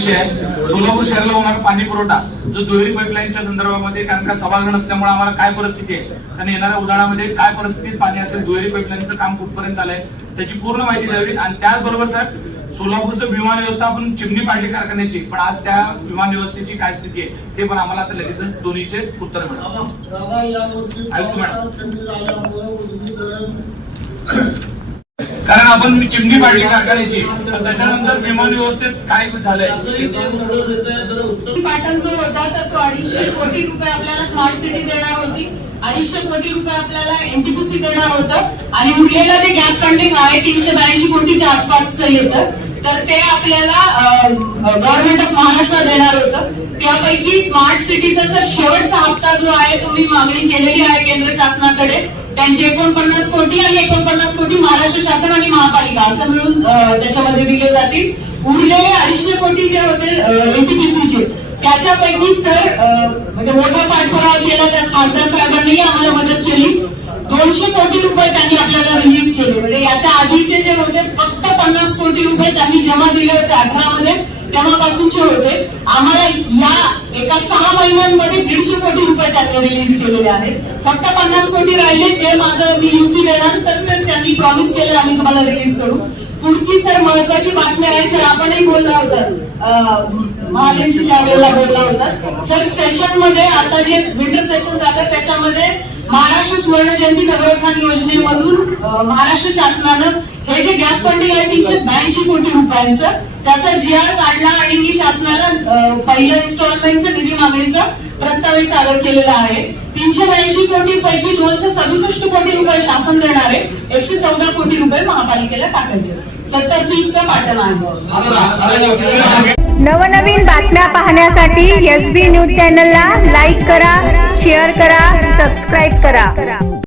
विषय आहे सोलापूर शहराला होणारा पाणी पुरवठा जो दुहेरी पाईपलाईनच्या संदर्भामध्ये, कारण का सभागृह नसल्यामुळे आम्हाला काय परिस्थिती आहे आणि येणाऱ्या उदाहरणामध्ये काय परिस्थितीत पाणी असेल, दुहेरी पाईपलाईनचं काम कुठपर्यंत आलंय त्याची पूर्ण माहिती द्यावी। आणि त्याचबरोबर साहेब सोलापूरचं विमान व्यवस्था आपण चिमणी पाडली कारखान्याची, पण आज त्या विमान व्यवस्थेची काय स्थिती आहे ते पण आम्हाला आता लगेच दोन्हीचे उत्तर मिळालं। कारण आपण चिमणी पाडली कारखान्याची, तर त्याच्यानंतर विमान व्यवस्थेत काय झालंय? पॅटर्न जो होता तर तो 250 कोटी रुपये आपल्याला स्मार्ट सिटी देणार होती, 250 कोटी रुपये आपल्याला एनटीपीसी देणार होतं आणि उरलेलं जे गॅप फंडिंग आहे 382 कोटीच्या आसपासचं येतं, तर ते आपल्याला गव्हर्नमेंट ऑफ महाराष्ट्र देणार होतं। त्यापैकी स्मार्ट सिटीचा सर शेवटचा हप्ता जो आहे तुम्ही मागणी केलेली आहे केंद्र शासनाकडे, त्यांचे 49 कोटी आणि 49 कोटी महाराष्ट्र शासन आणि महापालिका असं मिळून त्याच्यामध्ये दिले जातील। उरलेले 250 कोटी जे होते एनटीपीसीचे त्याच्यापैकी सर म्हणजे मोठा पाठपुरावा केला, त्या खासदार साहेबांनी आम्हाला मदत केली। 200 कोटी रुपये त्यांनी आपल्याला रिलीज केले, म्हणजे याच्या आधीचे जे होते फक्त 50 कोटी रुपये त्यांनी जमा दिले होते 18 मध्ये, तेव्हापासूनचे होते। आम्हाला या एका 6 महिन्यांमध्ये 150 कोटी रुपये त्यांनी रिलीज केलेले आहेत। फक्त 50 कोटी राहिले, ते माझं मी युसी देणार, तर त्यांनी प्रॉमिस केलं आम्ही तुम्हाला रिलीज करू। पुढची सर महत्वाची बातमी आहे सर, आपणही बोलला होता महालेंशी त्यावेळेला बोलला होता सर, सेशन मध्ये आता जे विंटर सेशन जातं त्याच्यामध्ये महाराष्ट्र स्वर्ण जयंती नगरोत्थान योजनेमधून महाराष्ट्र शासनानं हे जे गॅप फंडिंग आहे 382 कोटी रुपयांचं त्याचा GR काढला आणि मी शासनाला पहिल्या इन्स्टॉलमेंटचं निधी मागणीचा प्रस्ताव सादर केलेला आहे। 382 कोटी पैकी 267 कोटी रुपये शासन देणार आहे, 114 कोटी रुपये महापालिकेला टाकायचे, 70-30 का पाठवला आहे। नवनवीन बातम्या पाहण्यासाठी SB न्यूज चॅनलला लाईक करा, शेअर करा, सबस्क्राईब करा।